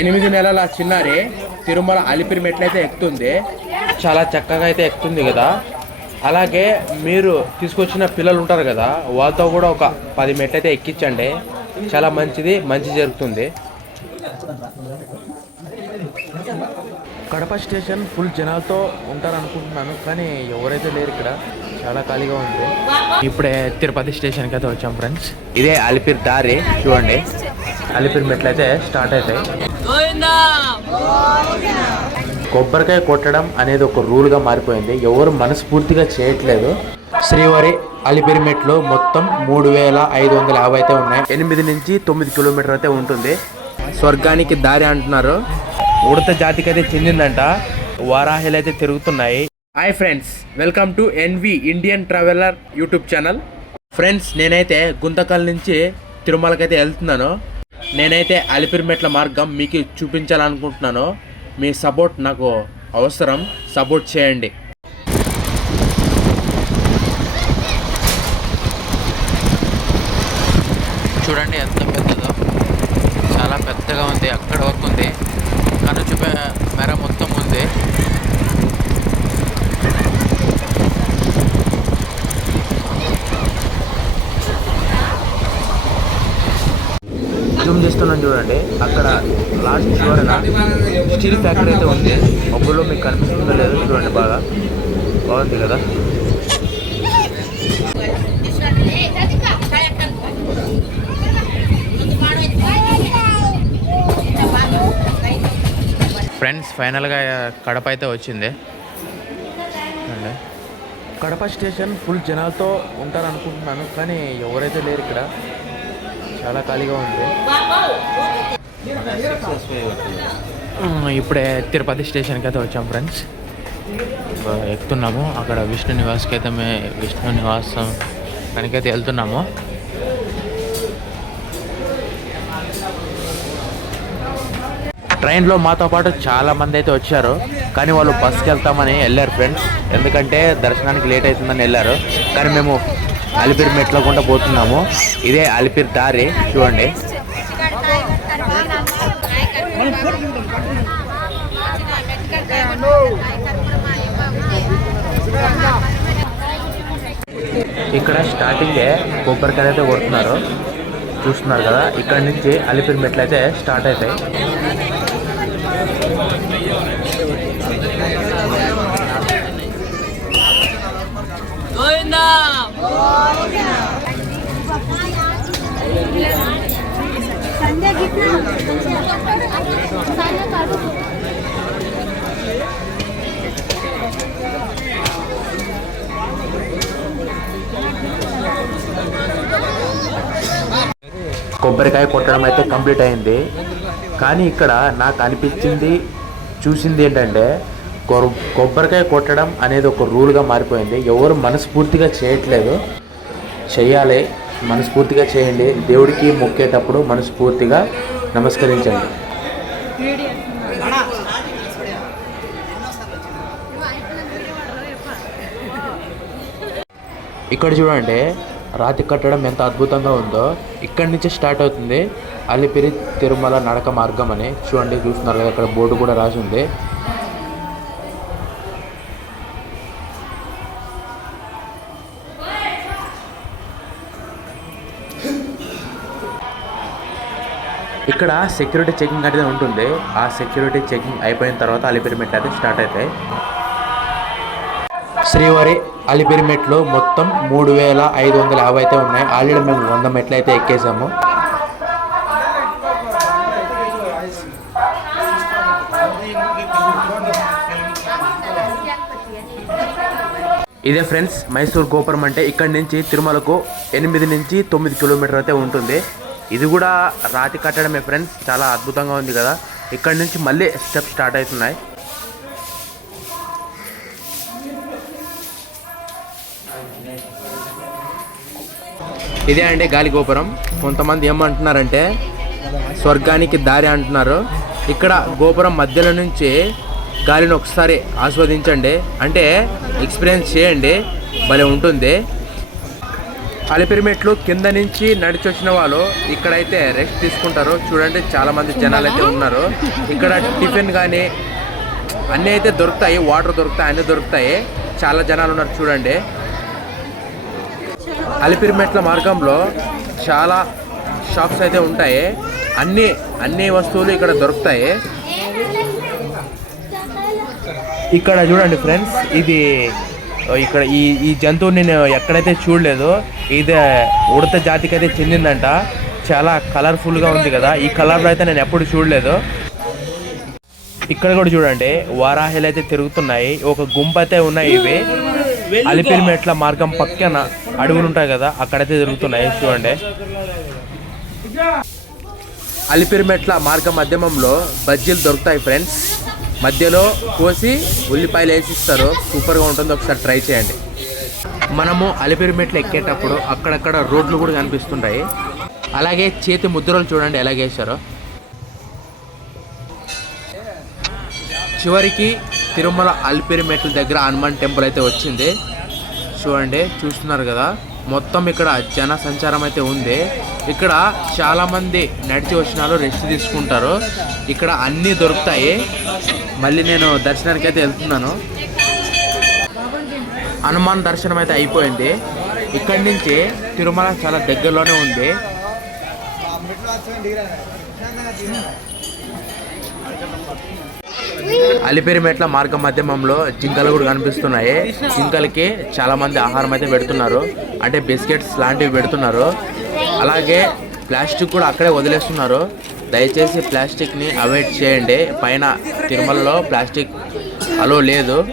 ఎనిమిది నెలల చిన్నారి తిరుమల అలిపిరి మెట్లయితే ఎక్కుతుంది. చాలా చక్కగా అయితే ఎక్కుతుంది కదా. అలాగే మీరు తీసుకొచ్చిన పిల్లలు ఉంటారు కదా వాళ్ళతో కూడా ఒక పది మెట్లయితే ఎక్కించండి. చాలా మంచిది మంచి జరుగుతుంది. కడప స్టేషన్ ఫుల్ జనాలతో ఉంటారు అనుకుంటున్నాను కానీ ఎవరైతే లేరు ఇక్కడ చాలా ఖాళీగా ఉంది. ఇప్పుడే తిరుపతి స్టేషన్కి అయితే వచ్చాం ఫ్రెండ్స్. ఇదే అలిపిరి దారి చూడండి. అలిపిరి మెట్లు అయితే స్టార్ట్ అవుతాయి. కొబ్బరికాయ కొట్టడం అనేది ఒక రూల్గా మారిపోయింది. ఎవరు మనస్ఫూర్తిగా చేయట్లేదు. శ్రీవారి అలిపిరి మెట్లు మొత్తం మూడు వేల ఐదు వందల యాభై అయితే ఉన్నాయి. ఎనిమిది నుంచి తొమ్మిది కిలోమీటర్ అయితే ఉంటుంది. స్వర్గానికి దారి అంటున్నారు. ఉడత జాతికి అయితే చెందిందంట. వారాహిలు అయితే తిరుగుతున్నాయి. Hi friends welcome to NV Indian traveller YouTube channel. Friends నేనైతే గుంతకల్ నుంచి తిరుమలకైతే వెళ్తున్నాను. నేనైతే అలిపిరిమెట్ల మార్గం మీకు చూపించాలనుకుంటున్నాను. మీ సపోర్ట్ నాకు అవసరం. సపోర్ట్ చేయండి చూడండి ఎంత పెద్దదో చాలా పెద్దగా ఉంది అక్కడ వరకు ఉంది కను చూపే మెర మొత్తం ఉంది జూమ్ చేస్తున్నాను చూడండి అక్కడ లాస్ట్ స్టీల్ ఫ్యాక్టరీ అయితే ఉంది. మబ్బులో మీకు కనిపిస్తుందో లేదో చూడండి బాగా. బాగుంది కదా? ఫ్రెండ్స్ ఫైనల్గా కడప అయితే వచ్చింది. కడప స్టేషన్ ఫుల్ జనాలతో ఉంటారు అనుకుంటున్నాను కానీ ఎవరైతే లేరు ఇక్కడ చాలా ఖాళీగా ఉంది. ఇప్పుడే తిరుపతి స్టేషన్కి అయితే వచ్చాం ఫ్రెండ్స్. ఎక్కుతున్నాము. అక్కడ విష్ణు నివాస్కి అయితే మే విష్ణు నివాసం దానికైతే వెళ్తున్నాము. ట్రైన్లో మాతో పాటు చాలా మంది అయితే వచ్చారు. కానీ వాళ్ళు బస్కి వెళ్తామని వెళ్ళారు ఫ్రెండ్స్. ఎందుకంటే దర్శనానికి లేట్ అవుతుందని వెళ్ళారు. కానీ మేము అలిపిరి మెట్ల గుండా పోతున్నాము. ఇదే అలిపిరి దారి చూడండి. ఇక్కడ స్టార్టింగే కొబ్బరికాయ అయితే కొడుతున్నారు. చూస్తున్నారు కదా ఇక్కడ నుంచి అలిపిరి మెట్లు అయితే స్టార్ట్ అవుతాయి. కొబ్బరికాయ కొట్టడం అయితే కంప్లీట్ అయింది. కానీ ఇక్కడ నాకు అనిపించింది చూసింది ఏంటంటే కొబ్బరికాయ కొట్టడం అనేది ఒక రూల్గా మారిపోయింది. ఎవరు మనస్ఫూర్తిగా చేయట్లేదు చేయాలి. మనస్ఫూర్తిగా చేయండి. దేవుడికి మొక్కేటప్పుడు మనస్ఫూర్తిగా నమస్కరించండి. ఇక్కడ చూడండి రాతి కట్టడం ఎంత అద్భుతంగా ఉందో ఇక్కడి నుంచి స్టార్ట్ అవుతుంది. అలిపిరి తిరుమల నడక మార్గం అని చూడండి చూస్తున్నారు కదా ఇక్కడ బోర్డు కూడా రాసి ఉంది. ఇక్కడ సెక్యూరిటీ చెకింగ్ అనేది ఉంటుంది. ఆ సెక్యూరిటీ చెకింగ్ అయిపోయిన తర్వాత అలిపిరి మెట్లు అయితే స్టార్ట్ అవుతాయి. శ్రీవారి అలిపిరి మెట్లు మొత్తం మూడు వేల ఐదు వందల యాభై అయితే ఉన్నాయి. ఆల్రెడీ మేము వంద మెట్లు అయితే ఎక్కేసాము. ఇదే ఫ్రెండ్స్ మైసూర్ గోపురం అంటే ఇక్కడి నుంచి తిరుమలకు ఎనిమిది నుంచి తొమ్మిది కిలోమీటర్ అయితే ఉంటుంది. ఇది కూడా రాతి కట్టడమే ఫ్రెండ్స్ చాలా అద్భుతంగా ఉంది కదా. ఇక్కడి నుంచి మళ్ళీ స్టెప్ స్టార్ట్ అవుతున్నాయి. ఇదే అండి గాలి గోపురం. కొంతమంది ఏమంటున్నారంటే స్వర్గానికి దారి అంటున్నారు. ఇక్కడ గోపురం మధ్యలో నుంచి గాలిని ఒకసారి ఆస్వాదించండి. అంటే ఎక్స్పీరియన్స్ చేయండి. భలే ఉంటుంది. అలిపిరిమెట్లు కింద నుంచి నడిచి వచ్చిన వాళ్ళు ఇక్కడైతే రెస్ట్ తీసుకుంటారు. చూడండి చాలా మంది జనాలు అయితే ఉన్నారు. ఇక్కడ టిఫిన్ కానీ అన్నీ అయితే దొరుకుతాయి. వాటర్ దొరుకుతాయి అన్నీ దొరుకుతాయి. చాలా జనాలు ఉన్నారు చూడండి. అలిపిరిమెట్ల మార్గంలో చాలా షాప్స్ అయితే ఉంటాయి. అన్ని అన్ని వస్తువులు ఇక్కడ దొరుకుతాయి. ఇక్కడ చూడండి ఫ్రెండ్స్ ఇది ఇక్కడ ఈ ఈ జంతువుని నేను ఎక్కడైతే చూడలేదు ఇది ఉడత జాతికి అయితే చెందిందంట. చాలా కలర్ఫుల్గా ఉంది కదా ఈ కలర్లో అయితే నేను ఎప్పుడు చూడలేదు. ఇక్కడ కూడా చూడండి వారాహిలు అయితే తిరుగుతున్నాయి. ఒక గుంపు అయితే ఉన్నాయి ఇవి. అలిపిరిమెట్ల మార్గం పక్కన అడవులు ఉంటాయి కదా అక్కడైతే జరుగుతున్నాయి చూడండి. అలిపిరిమెట్ల మార్గ మధ్యమంలో బజ్జీలు దొరుకుతాయి ఫ్రెండ్స్. మధ్యలో కోసి ఉల్లిపాయలు వేసిస్తారు. సూపర్గా ఉంటుంది. ఒకసారి ట్రై చేయండి. మనము అలిపిరిమెట్లు ఎక్కేటప్పుడు అక్కడక్కడ రోడ్లు కూడా కనిపిస్తుంటాయి. అలాగే చేతి ముద్రలు చూడండి ఎలాగేశారో చివరికి తిరుమల అలిపిరిమెట్ల దగ్గర హనుమాన్ టెంపుల్ అయితే వచ్చింది. చూడండి చూస్తున్నారు కదా. మొత్తం ఇక్కడ జన సంచారం అయితే ఉంది. ఇక్కడ చాలామంది నడిచి వచ్చిన రెస్ట్ తీసుకుంటారు. ఇక్కడ అన్నీ దొరుకుతాయి. మళ్ళీ నేను దర్శనానికి అయితే వెళ్తున్నాను. హనుమాన్ దర్శనం అయితే అయిపోయింది. ఇక్కడి నుంచి తిరుమల చాలా దగ్గరలోనే ఉంది. అలిపిరిమెట్ల మార్గం మధ్యమంలో జింకలు కూడా కనిపిస్తున్నాయి. జింకలకి చాలా మంది ఆహారం అయితే పెడుతున్నారు. అంటే బిస్కెట్స్ లాంటివి పెడుతున్నారు. అలాగే ప్లాస్టిక్ కూడా అక్కడే వదిలేస్తున్నారు. దయచేసి ప్లాస్టిక్ని అవాయిడ్ చేయండి. పైన తిరుమలలో ప్లాస్టిక్ అలో లేదు.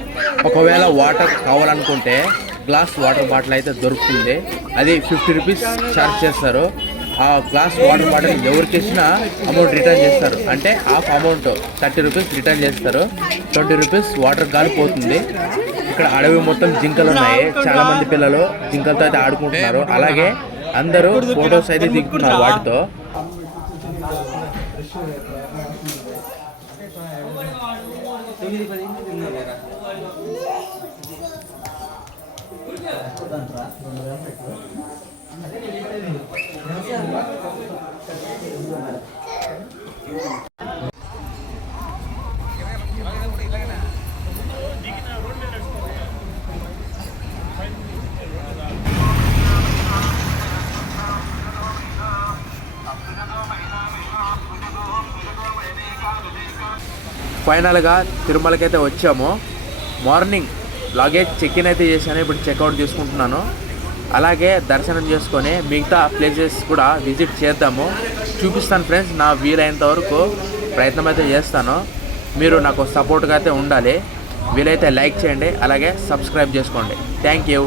ఒకవేళ వాటర్ కావాలనుకుంటే గ్లాస్ వాటర్ బాటిల్ అయితే దొరుకుతుంది. అది ఫిఫ్టీ రూపీస్ ఛార్జ్ చేస్తారు. ఆ గ్లాస్ వాటర్ బాటిల్ ఎవరికి ఇచ్చినా అమౌంట్ రిటర్న్ చేస్తారు. అంటే half amount thirty rupees return చేస్తారు. ట్వంటీ రూపీస్ వాటర్ గాలి పోతుంది. ఇక్కడ అడవి మొత్తం జింకలు ఉన్నాయి. చాలా మంది పిల్లలు జింకలతో అయితే ఆడుకుంటున్నారు. అలాగే అందరూ ఫొటోస్ అయితే దిగుతున్నారు వాటితో. ఫైనల్గా తిరుమలకి అయితే వచ్చాము. మార్నింగ్ లగేజ్ చెక్ ఇన్ అయితే చేశాను. ఇప్పుడు చెక్అవుట్ తీసుకుంటున్నాను. అలాగే దర్శనం చేసుకొని మిగతా ప్లేసెస్ కూడా విజిట్ చేద్దాము. చూపిస్తాను ఫ్రెండ్స్ నా వీలైనంత వరకు ప్రయత్నం అయితే చేస్తాను. మీరు నాకు సపోర్ట్గా అయితే ఉండాలి. వీలైతే లైక్ చేయండి. అలాగే సబ్స్క్రైబ్ చేసుకోండి. Thank you